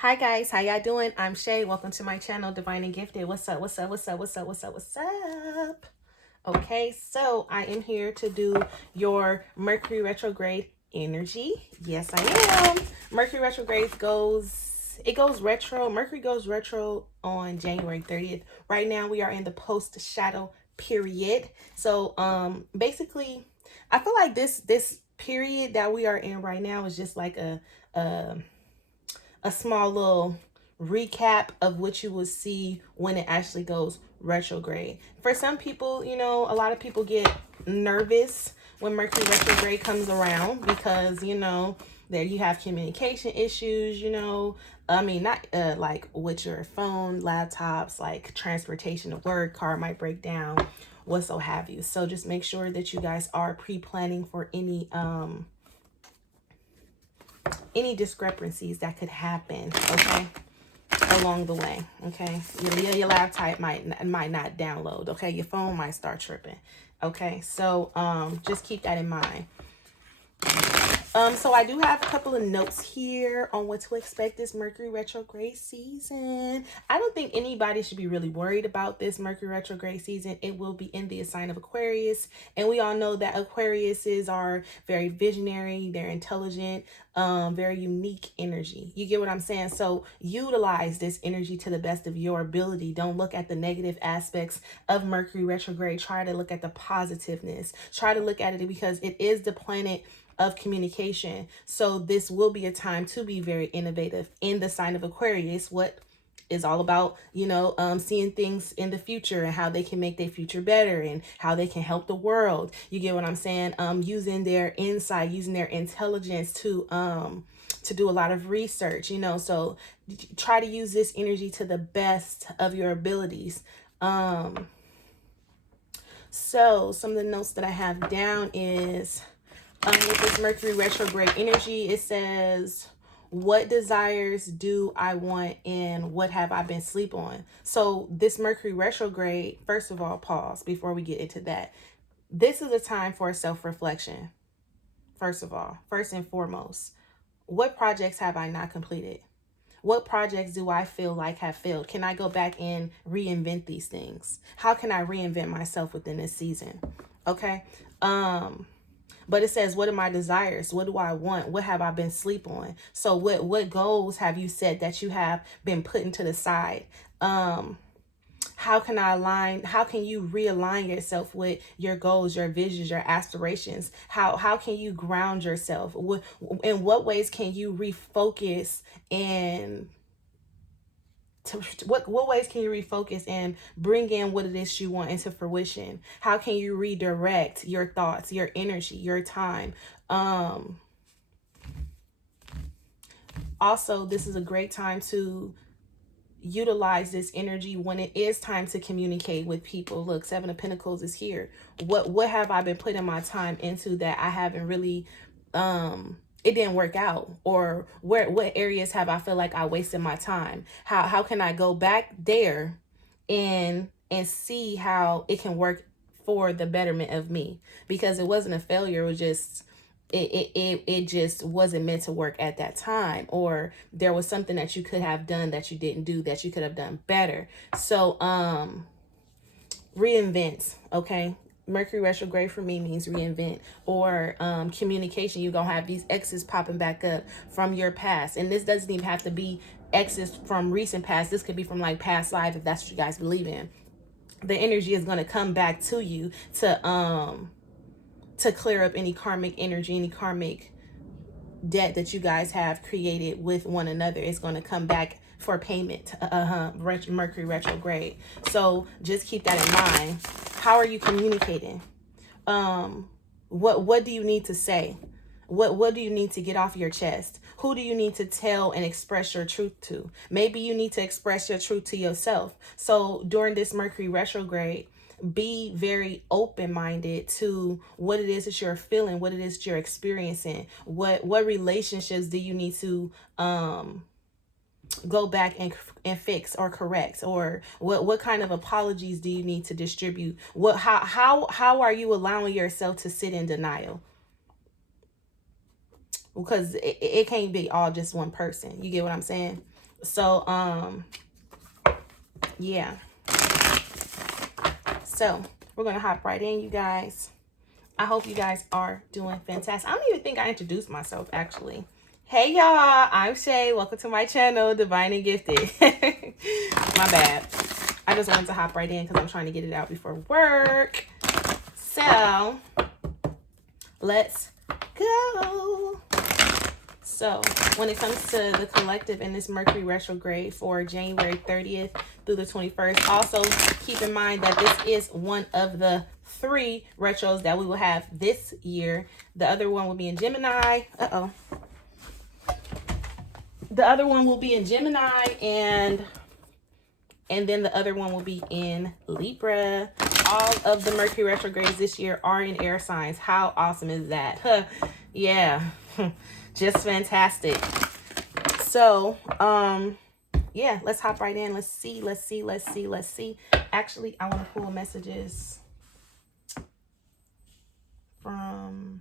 Hi guys, how y'all doing? I'm Shay. Welcome to my channel, Divine and Gifted. What's up? What's up? What's up? What's up? What's up? What's up? Okay, so I am here to do your Mercury retrograde energy. Yes, I am. Mercury retrograde goes retro. Mercury goes retro on January 30th. Right now we are in the post shadow period. So basically I feel like this period that we are in right now is just like a small little recap of what you will see when it actually goes retrograde. For some people, a lot of people get nervous when Mercury retrograde comes around because, there you have communication issues, I mean, not like with your phone, laptops, like transportation to work, car might break down, what so have you. So just make sure that you guys are pre-planning for any discrepancies that could happen, okay, along the way, okay. Your laptop might not download, okay. Your phone might start tripping, okay. So just keep that in mind. So I do have a couple of notes here on what to expect this Mercury retrograde season. I don't think anybody should be really worried about this Mercury retrograde season. It will be in the sign of Aquarius, and we all know that Aquariuses are very visionary, they're intelligent, very unique energy. You get what I'm saying? So utilize this energy to the best of your ability. Don't look at the negative aspects of Mercury retrograde. Try to look at the positiveness. Try to look at it because it is the planet of communication. So this will be a time to be very innovative in the sign of Aquarius. What is all about, seeing things in the future and how they can make their future better and how they can help the world. You get what I'm saying? Using their insight, using their intelligence to do a lot of research, so try to use this energy to the best of your abilities. So some of the notes that I have down is, with this Mercury retrograde energy, it says, what desires do I want and what have I been asleep on? So this Mercury retrograde, first of all, pause before we get into that. This is a time for self-reflection. First of all, first and foremost, what projects have I not completed? What projects do I feel like have failed? Can I go back and reinvent these things? How can I reinvent myself within this season? Okay. But it says, what are my desires? What do I want? What have I been asleep on? So what goals have you set that you have been putting to the side? How can you realign yourself with your goals, your visions, your aspirations? How can you ground yourself? In what ways can you refocus and what ways can you refocus and bring in what it is you want into fruition? How can you redirect your thoughts, your energy, your time? Also, this is a great time to utilize this energy when it is time to communicate with people. Look, Seven of Pentacles is here. What have I been putting my time into that I haven't really it didn't work out? Or what areas have I feel like I wasted my time? How can I go back there and see how it can work for the betterment of me? Because it wasn't a failure, it was just it just wasn't meant to work at that time, or there was something that you could have done that you didn't do that you could have done better. So reinvent, okay. Mercury retrograde for me means reinvent, or communication. You're gonna have these exes popping back up from your past, and this doesn't even have to be exes from recent past. This could be from like past life, if that's what you guys believe in. The energy is going to come back to you to clear up any karmic energy, any karmic debt that you guys have created with one another. It's going to come back for payment. Mercury retrograde. So just keep that in mind. How are you communicating? What do you need to say? What do you need to get off your chest? Who do you need to tell and express your truth to? Maybe you need to express your truth to yourself. So during this Mercury retrograde, be very open-minded to what it is that you're feeling, what it is that you're experiencing. What relationships do you need to go back and fix or correct? Or what kind of apologies do you need to distribute? How are you allowing yourself to sit in denial? Because it can't be all just one person. You get what I'm saying? So, yeah. So we're going to hop right in, you guys. I hope you guys are doing fantastic. I don't even think I introduced myself, actually. Hey, y'all. I'm Shay. Welcome to my channel, Divine and Gifted. My bad. I just wanted to hop right in because I'm trying to get it out before work. So, let's go. So, when it comes to the collective in this Mercury retrograde for January 30th through the 21st, also keep in mind that this is one of the 3 retros that we will have this year. The other one will be in Gemini. The other one will be in Gemini, and then the other one will be in Libra. All of the Mercury retrogrades this year are in air signs. How awesome is that? Yeah. Just fantastic. So, yeah, let's hop right in. Let's see. Actually, I want to pull messages from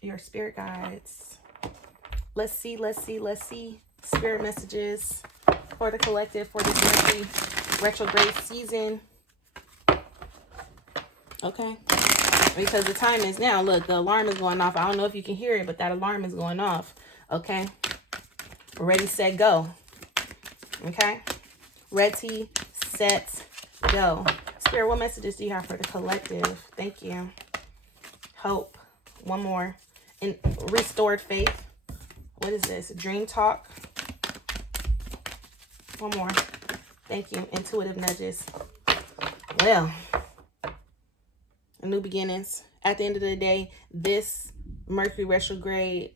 your spirit guides. Let's see. Spirit messages for the collective for this Mercury retrograde season. Okay. Because the time is now. Look, the alarm is going off. I don't know if you can hear it, but that alarm is going off. Okay. Ready, set, go. Okay. Ready, set, go. Spirit, what messages do you have for the collective? Thank you. Hope. One more. And restored faith. What is this? Dream talk. One more. Thank you. Intuitive nudges. Well, new beginnings. At the end of the day, this Mercury retrograde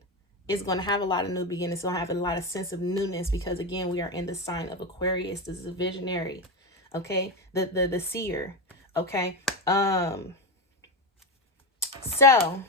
is going to have a lot of new beginnings. It's going to have a lot of sense of newness because, again, we are in the sign of Aquarius. This is a visionary, okay? The seer, okay? So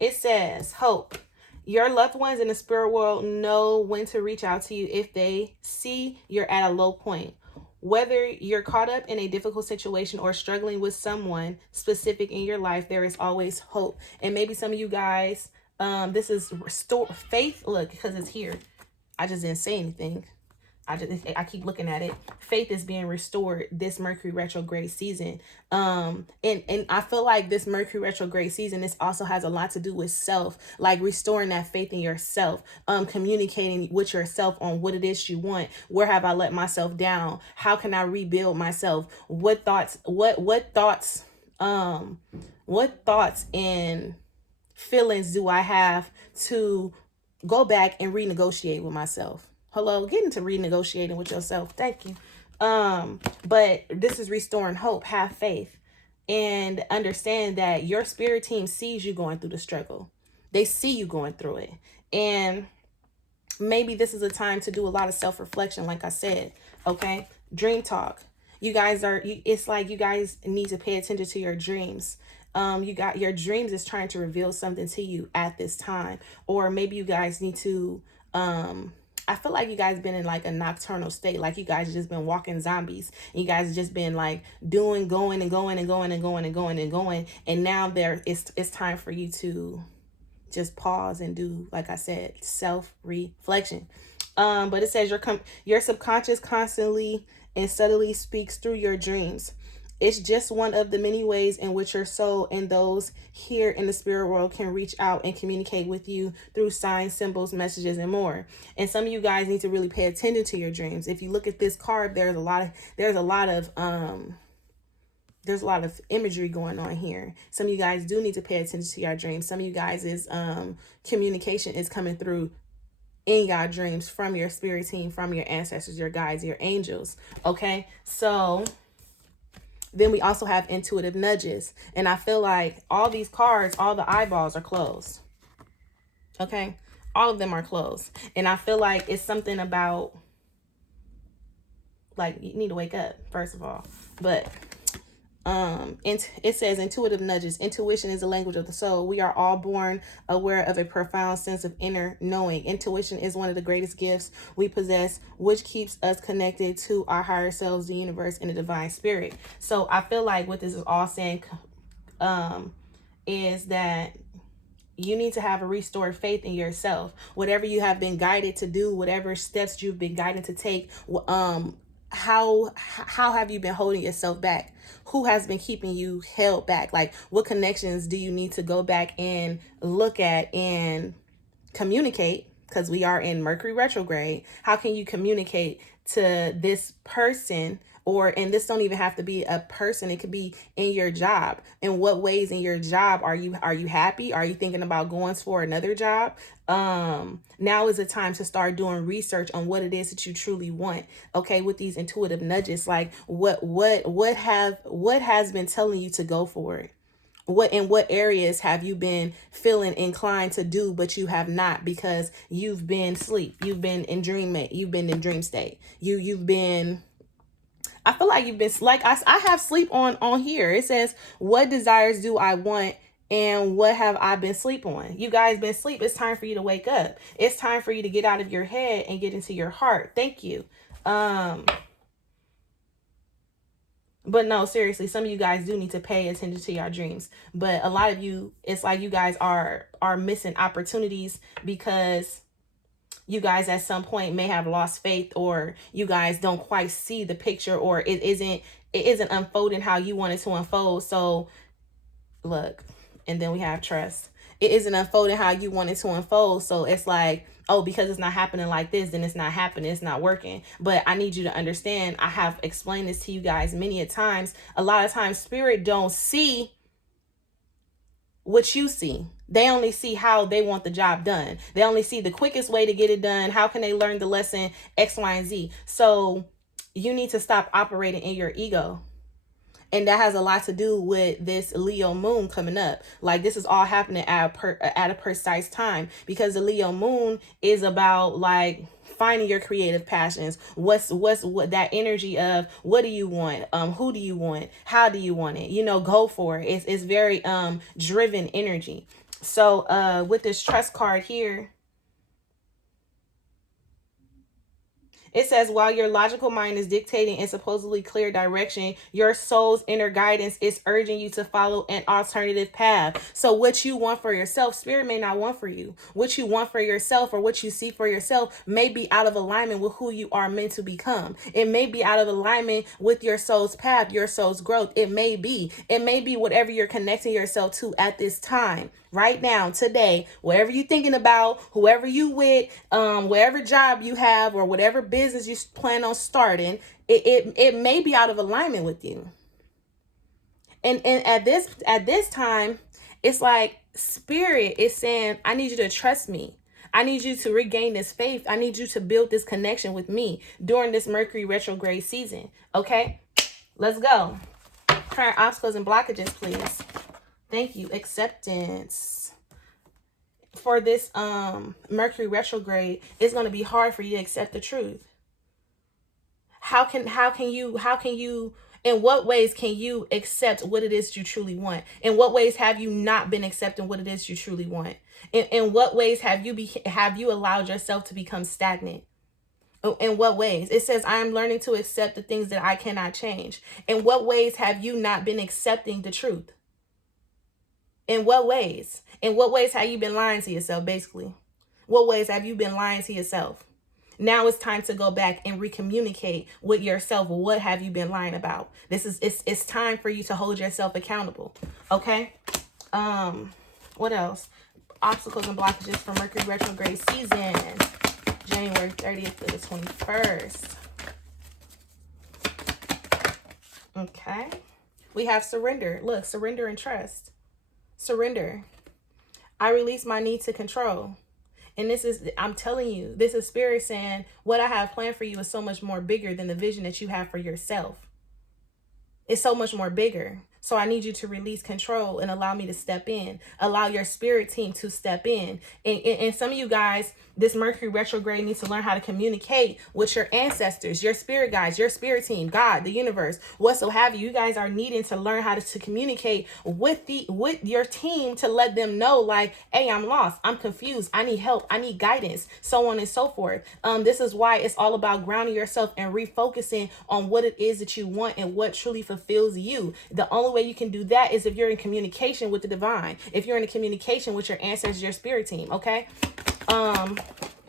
it says, hope. Your loved ones in the spirit world know when to reach out to you if they see you're at a low point. Whether you're caught up in a difficult situation or struggling with someone specific in your life, there is always hope. And maybe some of you guys, this is restore faith. Look, because it's here. I just didn't say anything. I keep looking at it. Faith is being restored this Mercury retrograde season. And I feel like this Mercury retrograde season, this also has a lot to do with self, like restoring that faith in yourself, communicating with yourself on what it is you want. Where have I let myself down? How can I rebuild myself? What thoughts and feelings do I have to go back and renegotiate with myself? Hello, get into renegotiating with yourself. Thank you. But this is restoring hope. Have faith and understand that your spirit team sees you going through the struggle. They see you going through it. And maybe this is a time to do a lot of self-reflection, like I said. Okay. Dream talk. You guys it's like you guys need to pay attention to your dreams. You got your dreams is trying to reveal something to you at this time. Or maybe you guys need to, I feel like you guys been in like a nocturnal state. Like you guys just been walking zombies. And you guys just been like going. And now it's time for you to just pause and do, like I said, self-reflection. But it says your subconscious constantly and subtly speaks through your dreams. It's just one of the many ways in which your soul and those here in the spirit world can reach out and communicate with you through signs, symbols, messages, and more. And some of you guys need to really pay attention to your dreams. If you look at this card, there's a lot of imagery going on here. Some of you guys do need to pay attention to your dreams. Some of you guys' communication is coming through in your dreams from your spirit team, from your ancestors, your guides, your angels. Okay, so then we also have intuitive nudges. And I feel like all these cards, all the eyeballs are closed. Okay. All of them are closed. And I feel like it's something about, like, you need to wake up, first of all. But it says intuitive nudges. Intuition is the language of the soul. We are all born aware of a profound sense of inner knowing. Intuition is one of the greatest gifts we possess, which keeps us connected to our higher selves, the universe, and the divine spirit. So I feel like what this is all saying is that you need to have a restored faith in yourself. Whatever you have been guided to do, whatever steps you've been guided to take, how have you been holding yourself back? Who has been keeping you held back? Like, what connections do you need to go back and look at and communicate? Because we are in Mercury retrograde. How can you communicate to this person? And this don't even have to be a person, it could be in your job. In what ways in your job are you happy? Are you thinking about going for another job? Now is the time to start doing research on what it is that you truly want. Okay, with these intuitive nudges, like what has been telling you to go for it? What areas have you been feeling inclined to do, but you have not, because you've been asleep, you've been in you've been in dream state, you've been, I feel like you've been, like I have sleep on here. It says, what desires do I want and what have I been asleep on? You guys been asleep. It's time for you to wake up. It's time for you to get out of your head and get into your heart. Thank you. But no, seriously, some of you guys do need to pay attention to your dreams. But a lot of you, it's like you guys are missing opportunities because you guys at some point may have lost faith, or you guys don't quite see the picture, or it isn't unfolding how you want it to unfold. So look, and then we have trust. It isn't unfolding how you want it to unfold. So it's like, oh, because it's not happening like this, then it's not happening. It's not working. But I need you to understand, I have explained this to you guys many a times. A lot of times spirit don't see what you see. They only see how they want the job done. They only see the quickest way to get it done. How can they learn the lesson X, Y, and Z? So you need to stop operating in your ego. And that has a lot to do with this Leo moon coming up. Like, this is all happening at a precise time, because the Leo moon is about like finding your creative passions. What that energy of what do you want? Who do you want? How do you want it? Go for it. It's very driven energy. So with this trust card here, it says, while your logical mind is dictating a supposedly clear direction, your soul's inner guidance is urging you to follow an alternative path. So what you want for yourself, spirit may not want for you. What you want for yourself, or what you see for yourself, may be out of alignment with who you are meant to become. It may be out of alignment with your soul's path, your soul's growth. It may be whatever you're connecting yourself to at this time. Right now, today, whatever you're thinking about, whoever you with, whatever job you have, or whatever business you plan on starting, it may be out of alignment with you. And at this time, it's like spirit is saying, I need you to trust me. I need you to regain this faith. I need you to build this connection with me during this Mercury retrograde season. Okay, let's go. Current obstacles and blockages, please. Thank you. Acceptance. For this Mercury retrograde, it's going to be hard for you to accept the truth. How can you, in what ways can you accept what it is you truly want? In what ways have you not been accepting what it is you truly want? In what ways have you allowed yourself to become stagnant? In what ways? It says, I am learning to accept the things that I cannot change. In what ways have you not been accepting the truth? In what ways? In what ways have you been lying to yourself, basically? What ways have you been lying to yourself? Now it's time to go back and recommunicate with yourself. What have you been lying about? It's time for you to hold yourself accountable. Okay? What else? Obstacles and blockages for Mercury retrograde season, January 30th to the 21st. Okay. We have surrender. Look, surrender and trust. Surrender. I release my need to control. And I'm telling you, this is spirit saying, what I have planned for you is so much more bigger than the vision that you have for yourself. It's so much more bigger. So I need you to release control and allow me to step in. Allow your spirit team to step in. And some of you guys, this Mercury retrograde needs to learn how to communicate with your ancestors, your spirit guides, your spirit team, God, the universe, whatso have you. You guys are needing to learn how to communicate with your team to let them know, like, hey, I'm lost. I'm confused. I need help. I need guidance, so on and so forth. This is why it's all about grounding yourself and refocusing on what it is that you want and what truly fulfills you. The only way you can do that is if you're in communication with the divine. If you're in a communication with your ancestors, your spirit team, okay?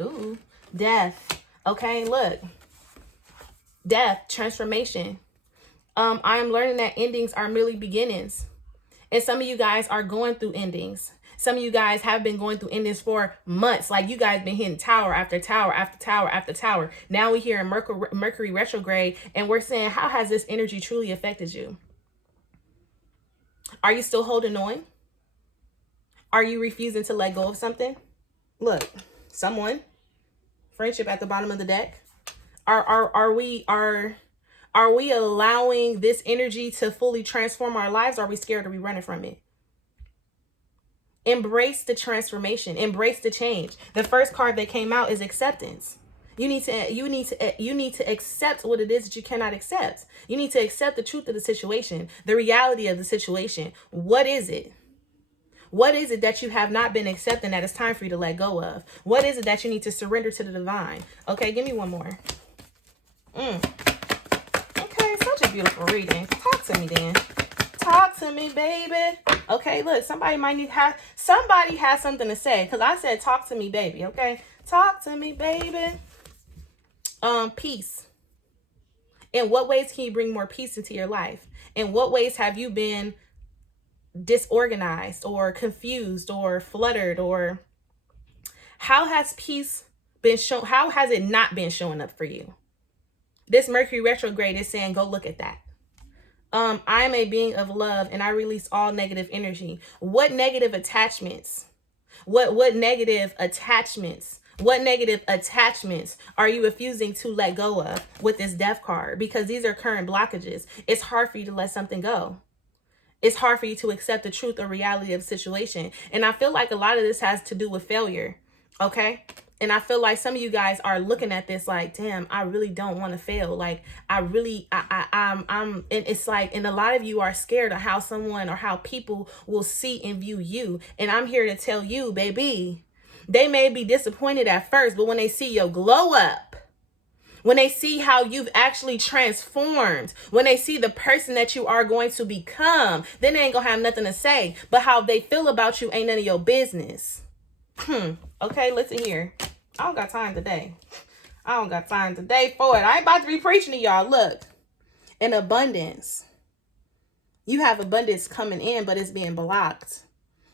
Ooh, death. Okay, look. Death, transformation. I am learning that endings are merely beginnings. And some of you guys are going through endings. Some of you guys have been going through endings for months. Like you guys been hitting tower after tower after tower after tower. Now we're here in Mercury retrograde, and we're saying, how has this energy truly affected you? Are you still holding on? Are you refusing to let go of something? Look, someone, friendship at the bottom of the deck. Are we allowing this energy to fully transform our lives? Or are we scared? Are we running from it? Embrace the transformation. Embrace the change. The first card that came out is acceptance. You need to accept what it is that you cannot accept. You need to accept the truth of the situation, the reality of the situation. What is it? What is it that you have not been accepting that it's time for you to let go of? What is it that you need to surrender to the divine? Okay, give me one more. Okay, such a beautiful reading. Talk to me then. Talk to me, baby. Okay, look, somebody has something to say, because I said talk to me, baby. Okay, talk to me, baby. Peace. In what ways can you bring more peace into your life? In what ways have you been disorganized or confused or fluttered? Or how has peace been shown? How has it not been showing up for you? This Mercury retrograde is saying, go look at that. I am a being of love, and I release all negative energy. What negative attachments? What negative attachments? What negative attachments are you refusing to let go of with this death card? Because these are current blockages. It's hard for you to let something go. It's hard for you to accept the truth or reality of the situation. And I feel like a lot of this has to do with failure. Okay? And I feel like some of you guys are looking at this like, damn, I really don't want to fail. Like, I'm, and it's like, and a lot of you are scared of how someone or how people will see and view you. And I'm here to tell you, baby, they may be disappointed at first, but when they see your glow up, when they see how you've actually transformed, when they see the person that you are going to become, then they ain't gonna have nothing to say. But how they feel about you ain't none of your business. Okay, listen here. I don't got time today. I don't got time today for it. I ain't about to be preaching to y'all. Look, in abundance. You have abundance coming in, but it's being blocked.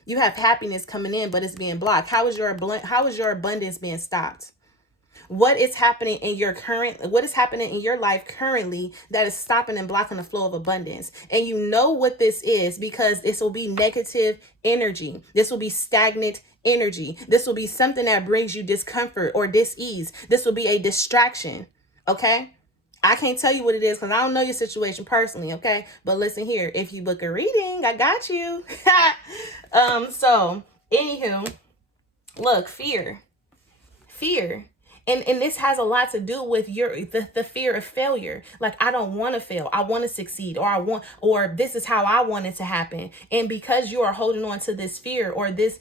You have happiness coming in, but it's being blocked. How is your abundance being stopped? What is happening in your life currently that is stopping and blocking the flow of abundance? And you know what this is, because this will be negative energy. This will be stagnant energy. This will be something that brings you discomfort or dis-ease. This will be a distraction. Okay? I can't tell you what it is because I don't know your situation personally. Okay? But listen here, if you book a reading, I got you. So anywho, look, fear. And this has a lot to do with the fear of failure. Like, I don't want to fail. I want to succeed, or this is how I want it to happen. And because you are holding on to this fear or this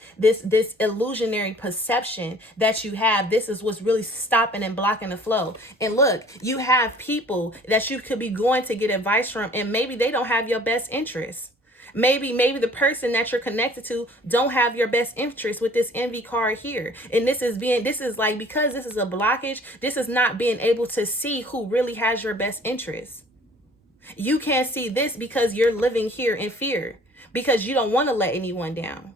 illusionary perception that you have, this is what's really stopping and blocking the flow. And look, you have people that you could be going to get advice from, and maybe they don't have your best interests. Maybe the person that you're connected to don't have your best interest with this envy card here. And this is like, because this is a blockage, this is not being able to see who really has your best interest. You can't see this because you're living here in fear, because you don't want to let anyone down.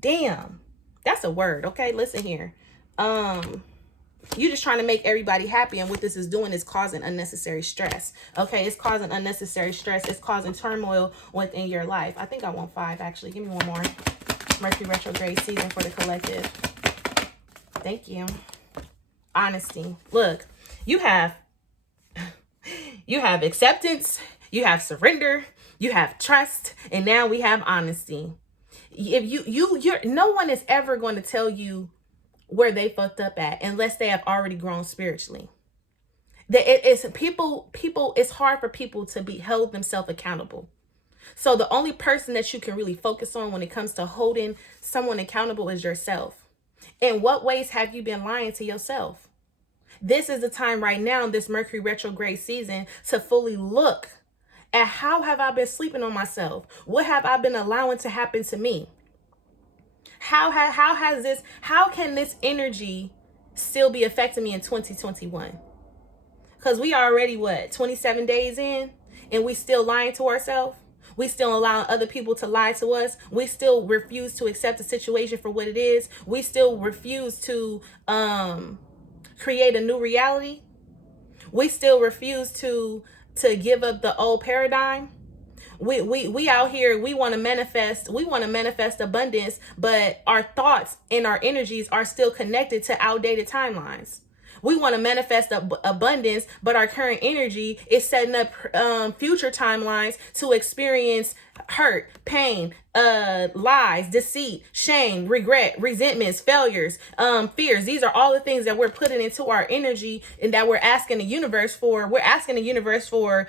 Damn, that's a word. Okay, listen here. You're just trying to make everybody happy, and what this is doing is causing unnecessary stress. Okay, it's causing unnecessary stress. It's causing turmoil within your life. I think I want 5, actually. Give me one more. Mercury retrograde season for the collective. Thank you. Honesty. Look, you have acceptance, you have surrender, you have trust, and now we have honesty. If you're no one is ever going to tell you where they fucked up at unless they have already grown spiritually. It's hard for people to be held themselves accountable. So the only person that you can really focus on when it comes to holding someone accountable is yourself. In what ways have you been lying to yourself? This is the time right now, this Mercury retrograde season, to fully look And how have I been sleeping on myself? What have I been allowing to happen to me? How can this energy still be affecting me in 2021? Because we already, what, 27 days in, and we still lying to ourselves? We still allowing other people to lie to us. We still refuse to accept the situation for what it is. We still refuse to create a new reality. We still refuse to give up the old paradigm. We out here, we want to manifest abundance, but our thoughts and our energies are still connected to outdated timelines. We want to manifest abundance, but our current energy is setting up future timelines to experience hurt, pain, lies, deceit, shame, regret, resentments, failures, fears. These are all the things that we're putting into our energy and that we're asking the universe for. We're asking the universe for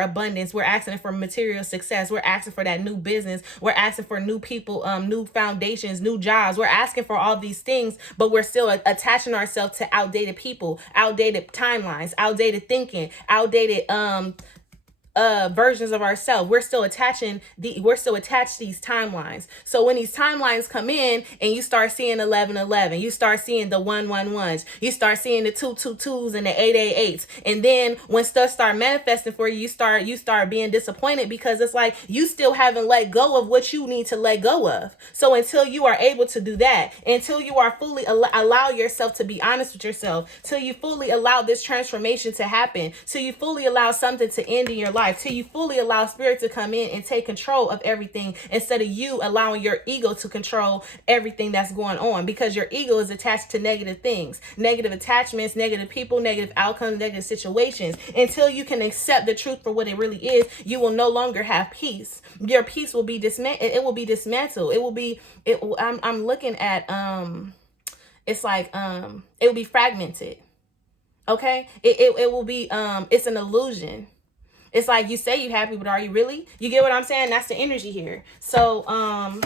abundance. We're asking for material success. We're asking for that new business. We're asking for new people, new foundations, new jobs. We're asking for all these things, but we're still attaching ourselves to outdated people, outdated timelines, outdated thinking, outdated versions of ourselves. We're still attached to these timelines. So when these timelines come in and you start seeing 1111, you start seeing the 111s, you start seeing the 222s and the 888s, and then when stuff start manifesting for you, you start being disappointed because it's like you still haven't let go of what you need to let go of. So until you are able to do that, until you are fully allow yourself to be honest with yourself, till you fully allow this transformation to happen, till you fully allow something to end in your life, till you fully allow spirit to come in and take control of everything instead of you allowing your ego to control everything that's going on, because your ego is attached to negative things, negative attachments, negative people, negative outcomes, negative situations. Until you can accept the truth for what it really is, you will no longer have peace. Your peace will be dismantled. It will be dismantled. I'm looking at it's like it will be fragmented. Okay, it will be it's an illusion. It's like you say you're happy, but are you really? You get what I'm saying? That's the energy here. So, oh,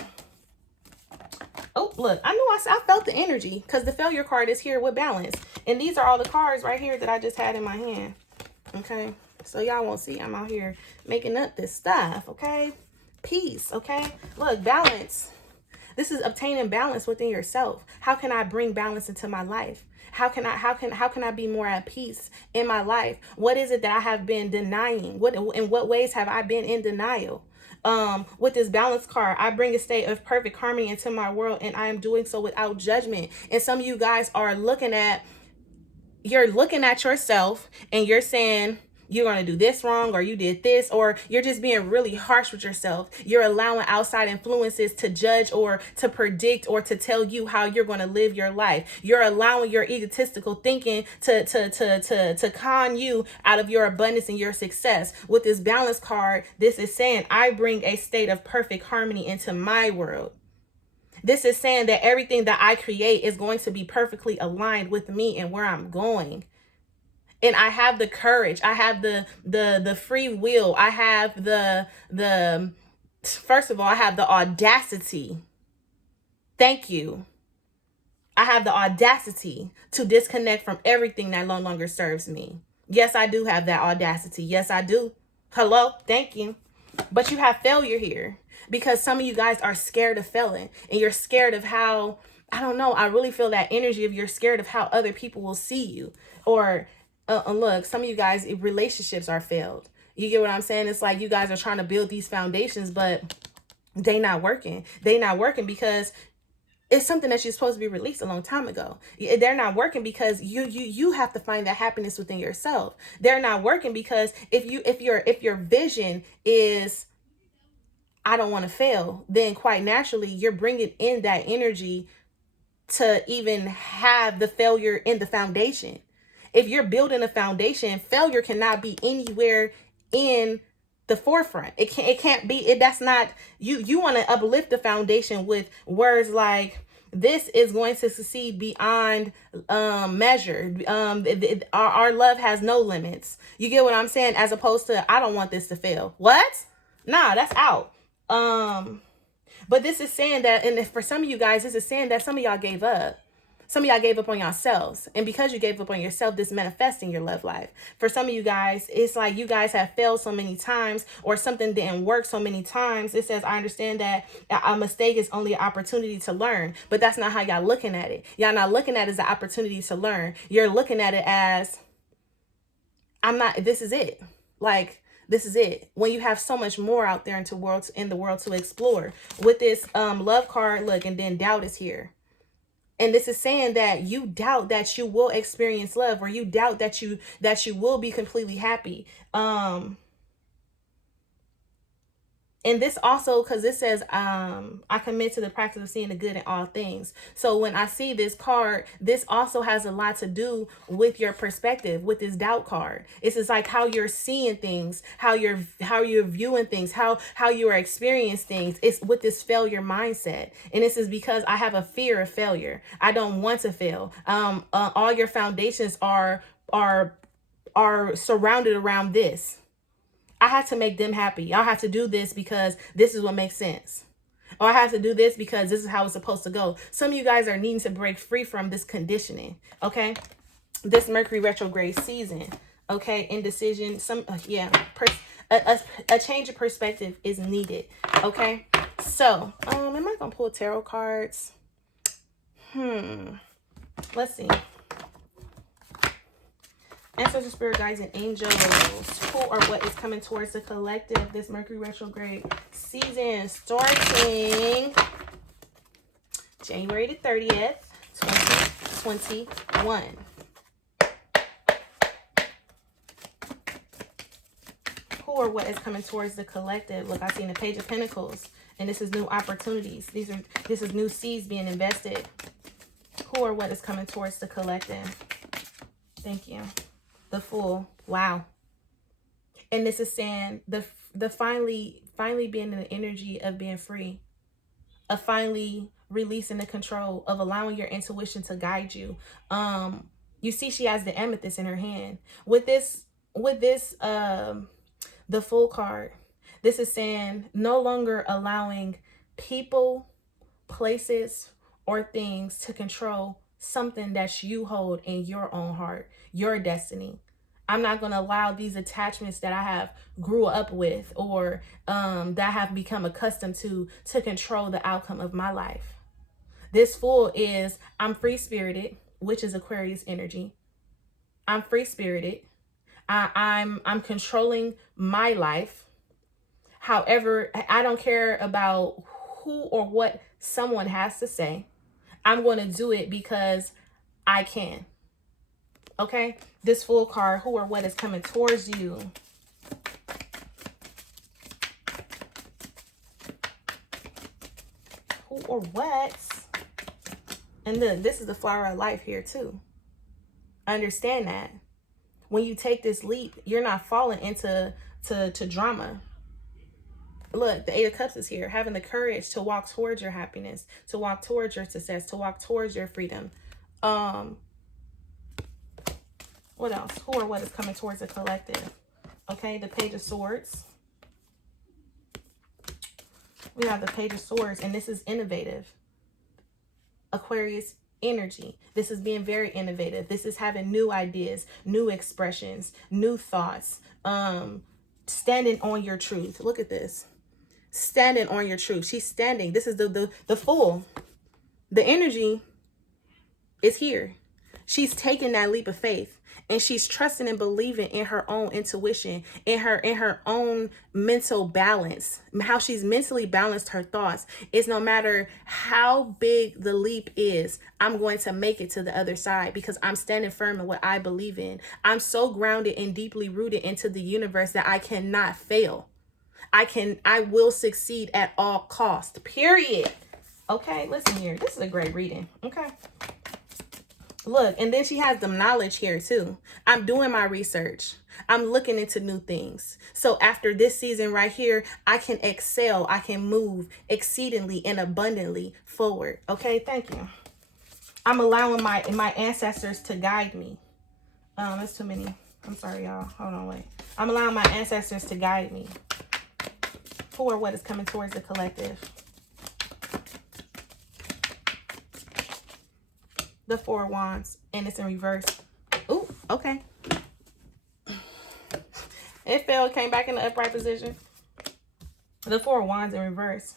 look, I knew I felt the energy because the failure card is here with balance. And these are all the cards right here that I just had in my hand. Okay. So y'all won't see I'm out here making up this stuff. Okay. Peace. Okay. Look, balance. This is obtaining balance within yourself. How can I bring balance into my life? How can I be more at peace in my life? What is it that I have been denying? In what ways have I been in denial? With this balance card, I bring a state of perfect harmony into my world, and I am doing so without judgment. And some of you guys are looking at yourself and you're saying, you're going to do this wrong, or you did this, or you're just being really harsh with yourself. You're allowing outside influences to judge or to predict or to tell you how you're going to live your life. You're allowing your egotistical thinking to con you out of your abundance and your success. With this balance card, this is saying, I bring a state of perfect harmony into my world. This is saying that everything that I create is going to be perfectly aligned with me and where I'm going. And I have the courage. I have the free will. I have first of all, I have the audacity. Thank you. I have the audacity to disconnect from everything that no longer serves me. Yes, I do have that audacity. Yes, I do. Hello. Thank you. But you have failure here because some of you guys are scared of failing, and you're scared of how, I don't know. I really feel that energy of you're scared of how other people will see you, or look, some of you guys, relationships are failed. You get what I'm saying? It's like you guys are trying to build these foundations, but they not working. They not working because it's something that you're supposed to be released a long time ago. They're not working because you have to find that happiness within yourself. They're not working because if your vision is, I don't want to fail, then quite naturally you're bringing in that energy to even have the failure in the foundation. If you're building a foundation, failure cannot be anywhere in the forefront. It can't be. That's not you. You want to uplift the foundation with words like, this is going to succeed beyond measure. Our love has no limits. You get what I'm saying? As opposed to, I don't want this to fail. What? Nah, that's out. But this is saying that, and for some of you guys, this is saying that some of y'all gave up. Some of y'all gave up on yourselves. And because you gave up on yourself, this manifests in your love life. For some of you guys, it's like you guys have failed so many times, or something didn't work so many times. It says, I understand that a mistake is only an opportunity to learn. But that's not how y'all looking at it. Y'all not looking at it as an opportunity to learn. You're looking at it as, this is it. Like, this is it. When you have so much more out there in the world to explore. With this love card, look, and then doubt is here. And this is saying that you doubt that you will experience love, or you doubt that you will be completely happy. And this also, because it says, I commit to the practice of seeing the good in all things. So when I see this card, this also has a lot to do with your perspective, with this doubt card. It's just like how you're seeing things, how you're viewing things, how you are experiencing things. It's with this failure mindset. And this is because I have a fear of failure. I don't want to fail. All your foundations are surrounded around this. I have to make them happy. I have to do this because this is what makes sense. Or I have to do this because this is how it's supposed to go. Some of you guys are needing to break free from this conditioning. Okay. This Mercury retrograde season. Okay. Indecision. A change of perspective is needed. Okay. So, am I going to pull tarot cards? Let's see. Ancestral spirit guides and angels, who or what is coming towards the collective this Mercury retrograde season, starting January the 30th, 2021. Who or what is coming towards the collective? Look, I see the Page of Pentacles, and this is new opportunities. This is new seeds being invested. Who or what is coming towards the collective? Thank you. The Fool. Wow. And this is saying the finally being in the energy of being free, of finally releasing the control, of allowing your intuition to guide you. You see, she has the amethyst in her hand. With this, the Fool card, this is saying no longer allowing people, places, or things to control something that you hold in your own heart, your destiny. I'm not going to allow these attachments that I have grew up with, or that I have become accustomed to control the outcome of my life. This Fool is, I'm free-spirited, which is Aquarius energy. I'm free-spirited. I'm controlling my life. However, I don't care about who or what someone has to say. I'm going to do it because I can. Okay, this Fool card, who or what is coming towards you? Who or what? And then this is the flower of life here too. Understand that. When you take this leap, you're not falling into drama. Look, the Eight of Cups is here. Having the courage to walk towards your happiness, to walk towards your success, to walk towards your freedom. What else? Who or what is coming towards the collective? Okay, the Page of Swords. We have the Page of Swords, and this is innovative. Aquarius energy. This is being very innovative. This is having new ideas, new expressions, new thoughts. Standing on your truth. Look at this. Standing on your truth. She's standing. This is the Fool. The energy is here. She's taking that leap of faith. And she's trusting and believing in her own intuition, in her own mental balance, how she's mentally balanced her thoughts. It's no matter how big the leap is, I'm going to make it to the other side because I'm standing firm in what I believe in. I'm so grounded and deeply rooted into the universe that I cannot fail. I will succeed at all costs, period. Okay, listen here. This is a great reading. Okay. Look, and then she has the knowledge here too. I'm doing my research. I'm looking into new things. So after this season right here, I can excel. I can move exceedingly and abundantly forward. Okay, thank you. I'm allowing my ancestors to guide me. That's too many. I'm sorry, y'all. Hold on, wait. I'm allowing my ancestors to guide me. Who or what is coming towards the collective? The Four of Wands, and it's in reverse. Ooh, okay. It fell, came back in the upright position. The Four of Wands in reverse.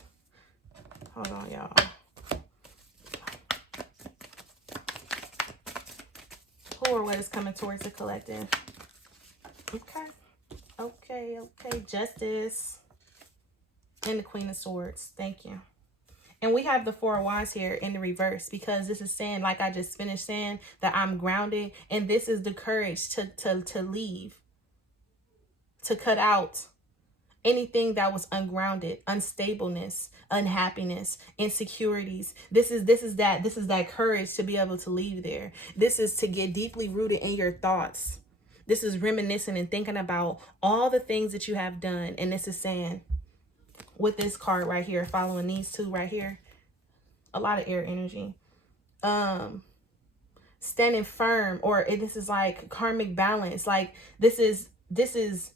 Hold on, y'all. Who or what is coming towards the collective? Okay. Okay, okay. Justice. And the Queen of Swords. Thank you. And we have the Four of Wands here in the reverse, because this is saying, like I just finished saying, that I'm grounded. And this is the courage to leave. To cut out anything that was ungrounded, unstableness, unhappiness, insecurities. This is that courage to be able to leave there. This is to get deeply rooted in your thoughts. This is reminiscing and thinking about all the things that you have done. And this is saying, with this card right here, following these two right here, a lot of air energy, standing firm, or this is like karmic balance. Like this is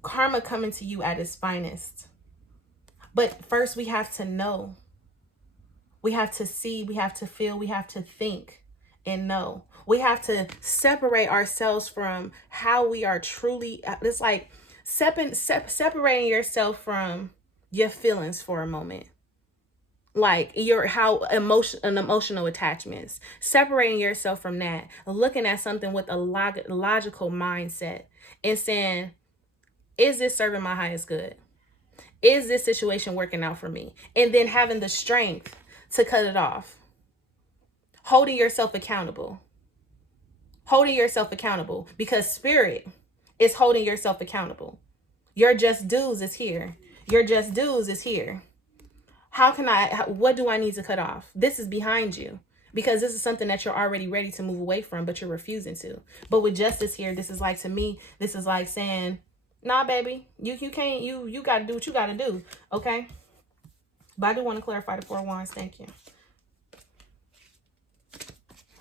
karma coming to you at its finest. But first we have to know, we have to see, we have to feel, we have to think and know. We have to separate ourselves from how we are truly. It's like separating yourself from your feelings for a moment, like your emotional attachments, separating yourself from that, looking at something with a logical mindset and saying, is this serving my highest good? Is this situation working out for me? And then having the strength to cut it off. Holding yourself accountable. Holding yourself accountable, because spirit is holding yourself accountable. Your just dues is here. Your just dues is here. What do I need to cut off? This is behind you, because this is something that you're already ready to move away from, but you're refusing to. But with justice here, this is like, to me, this is like saying, nah, baby, you can't, you got to do what you got to do. Okay. But I do want to clarify the Four of Wands. Thank you.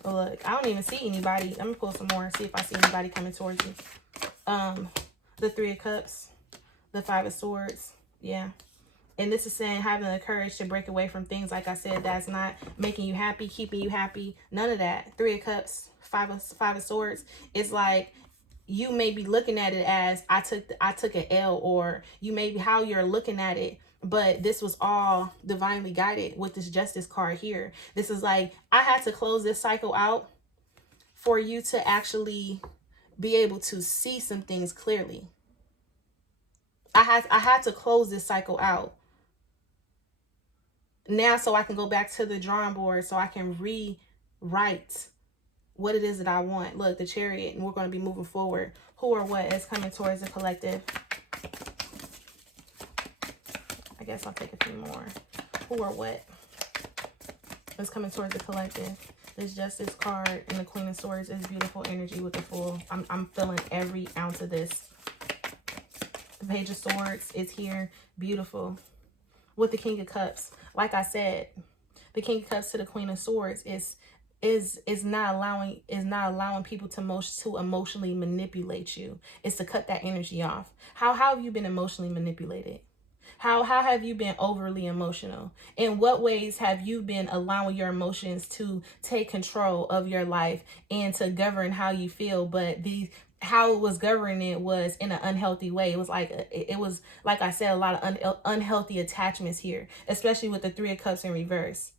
Look, I don't even see anybody. I'm gonna pull some more, see if I see anybody coming towards you. The Three of Cups, the Five of Swords. Yeah. And this is saying having the courage to break away from things, like I said, that's not making you happy, keeping you happy. None of that. Three of Cups, Five of Swords. It's like you may be looking at it as I took an L, or you may be how you're looking at it. But this was all divinely guided with this Justice card here. This is like, I had to close this cycle out for you to actually be able to see some things clearly. I had to close this cycle out now, so I can go back to the drawing board, so I can rewrite what it is that I want. Look, the Chariot, and we're going to be moving forward. Who or what is coming towards the collective? I guess I'll take a few more. Who or what is coming towards the collective? This Justice card and the Queen of Swords is beautiful energy with the Fool. I'm feeling every ounce of this. The Page of Swords is here. Beautiful. With the King of Cups. Like I said, the King of Cups to the Queen of Swords is not allowing people to emotionally manipulate you. It's to cut that energy off. How have you been emotionally manipulated? How have you been overly emotional? In what ways have you been allowing your emotions to take control of your life and to govern how you feel? But how it was governing it was in an unhealthy way. It was like I said, a lot of unhealthy attachments here, especially with the Three of Cups in reverse.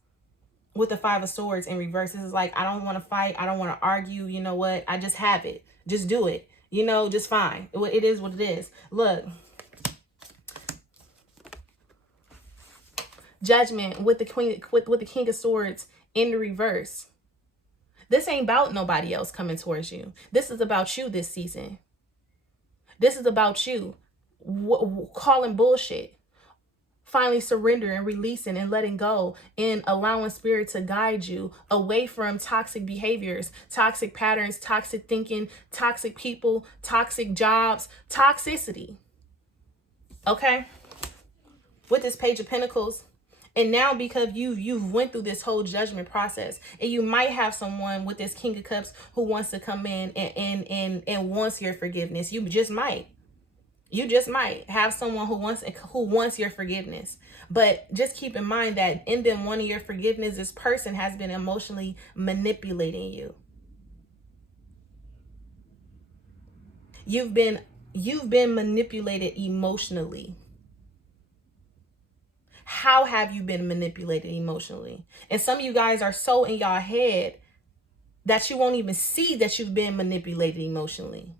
With the Five of Swords in reverse, this is like, I don't want to fight. I don't want to argue. You know what? I just have it. Just do it. You know, just fine. It is what it is. Look. Judgment with the Queen, with the King of Swords in the reverse. This ain't about nobody else coming towards you. This is about you this season. This is about you calling bullshit. Finally surrendering, releasing, and letting go, and allowing spirit to guide you away from toxic behaviors, toxic patterns, toxic thinking, toxic people, toxic jobs, toxicity. Okay? With this Page of Pentacles. And now, because you've went through this whole judgment process, and you might have someone with this King of Cups who wants to come in and wants your forgiveness. You just might. You just might have someone who wants your forgiveness. But just keep in mind that in them wanting your forgiveness, this person has been emotionally manipulating you. You've been manipulated emotionally. How have you been manipulated emotionally? And some of you guys are so in your head that you won't even see that you've been manipulated emotionally.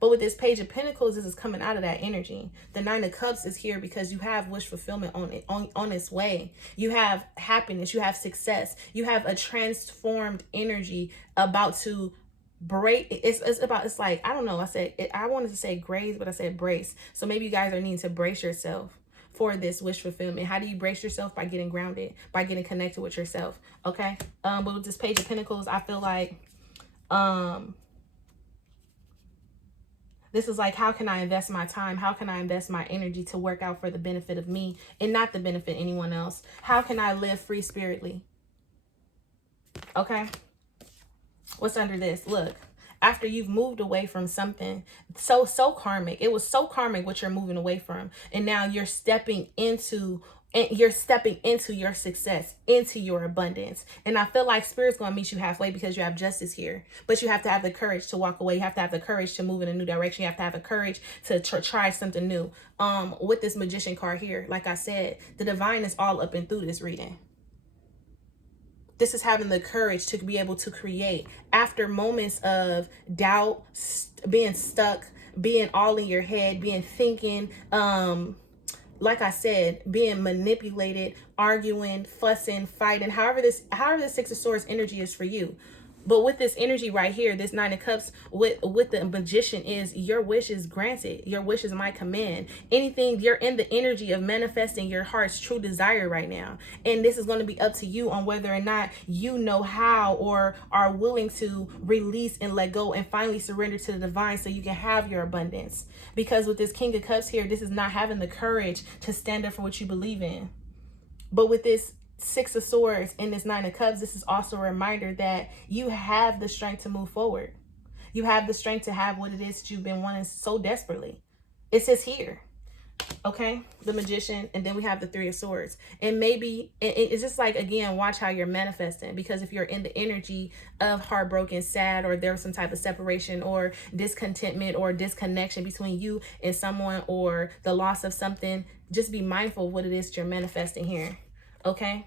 But with this Page of Pentacles, this is coming out of that energy. The Nine of Cups is here because you have wish fulfillment on its way. You have happiness. You have success. You have a transformed energy about to break. It's like, I don't know. I wanted to say graze, but I said brace. So maybe you guys are needing to brace yourself for this wish fulfillment. How do you brace yourself? By getting grounded, by getting connected with yourself. Okay. But with this Page of Pentacles, I feel like, this is like, how can I invest my time? How can I invest my energy to work out for the benefit of me and not the benefit anyone else? How can I live free spiritly? Okay. What's under this? Look, after you've moved away from something so karmic, it was so karmic what you're moving away from. And now you're stepping into your success, into your abundance. And I feel like Spirit's going to meet you halfway because you have justice here. But you have to have the courage to walk away. You have to have the courage to move in a new direction. You have to have the courage to try something new. With this Magician card here, like I said, the divine is all up and through this reading. This is having the courage to be able to create after moments of doubt, being stuck, being all in your head, being thinking, like I said, being manipulated, arguing, fussing, fighting, however this Six of Swords energy is for you. But with this energy right here, this Nine of Cups with the Magician, is your wish is granted. Your wish is my command. Anything, you're in the energy of manifesting your heart's true desire right now. And this is going to be up to you on whether or not you know how or are willing to release and let go and finally surrender to the divine so you can have your abundance. Because with this King of Cups here, this is not having the courage to stand up for what you believe in. But with this Six of Swords and this Nine of Cups, this is also a reminder that you have the strength to move forward. You have the strength to have what it is that you've been wanting so desperately. It says here, okay, the Magician, and then we have the Three of Swords. And maybe it's just like, again, watch how you're manifesting. Because if you're in the energy of heartbroken, sad, or there was some type of separation or discontentment or disconnection between you and someone, or the loss of something, just be mindful of what it is that you're manifesting here. Okay.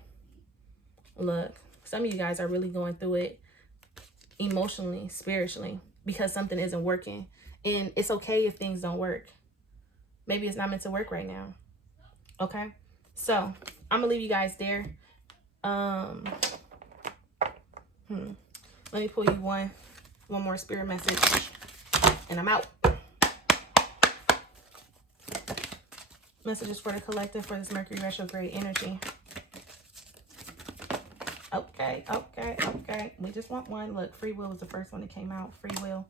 Look, some of you guys are really going through it emotionally, spiritually, because something isn't working. And it's okay if things don't work. Maybe it's not meant to work right now. Okay. So I'm gonna leave you guys there. Let me pull you one more spirit message and I'm out. Messages for the collective for this Mercury retrograde energy. Okay. We just want one. Look, free will was the first one that came out. Free will.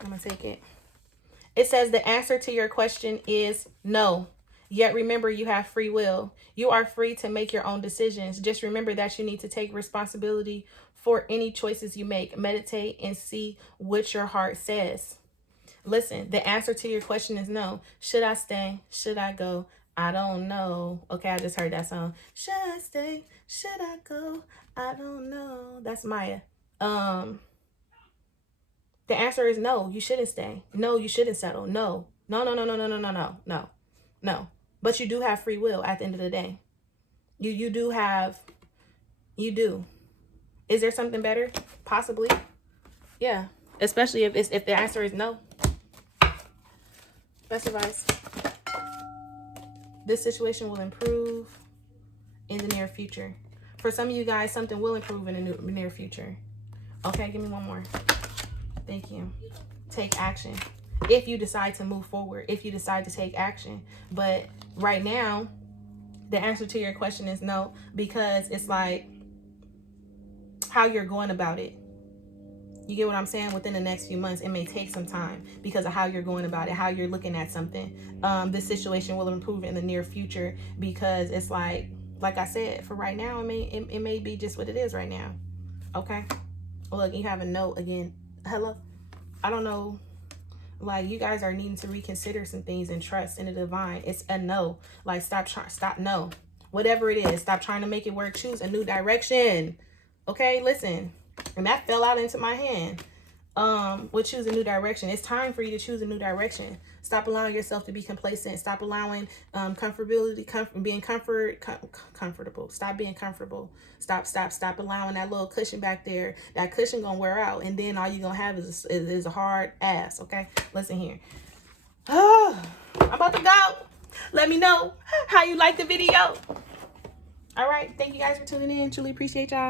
I'm going to take it. It says the answer to your question is no. Yet remember, you have free will. You are free to make your own decisions. Just remember that you need to take responsibility for any choices you make. Meditate and see what your heart says. Listen, the answer to your question is no. Should I stay? Should I go? I don't know. Okay, I just heard that song. Should I stay? Should I go? I don't know. That's Maya. The answer is no, you shouldn't stay. No, you shouldn't settle. No. But you do have free will at the end of the day. You do. Is there something better? Possibly. Yeah. Especially if the answer is no. Best advice. This situation will improve in the near future. For some of you guys, something will improve in the near future. Okay, give me one more. Thank you. Take action. If you decide to move forward, if you decide to take action. But right now, the answer to your question is no, because it's like how you're going about it. You get what I'm saying? Within the next few months, it may take some time because of how you're going about it, how you're looking at something. This situation will improve in the near future because it's like I said, for right now, it may be just what it is right now. Okay. Look, you have a note again. Hello. I don't know Like, you guys are needing to reconsider some things and trust in the divine. It's a no. Like, stop, no. Whatever it is, stop trying to make it work. Choose a new direction. Okay, listen. And that fell out into my hand. Would choose a new direction. It's time for you to choose a new direction. Stop allowing yourself to be complacent. Stop allowing comfortability, comfortable. Stop being comfortable. Stop allowing that little cushion back there. That cushion gonna wear out, and then all you gonna have is a hard ass. Okay, listen here. I'm about to go. Let me know how you like the video. All right, thank you guys for tuning in. Truly appreciate y'all.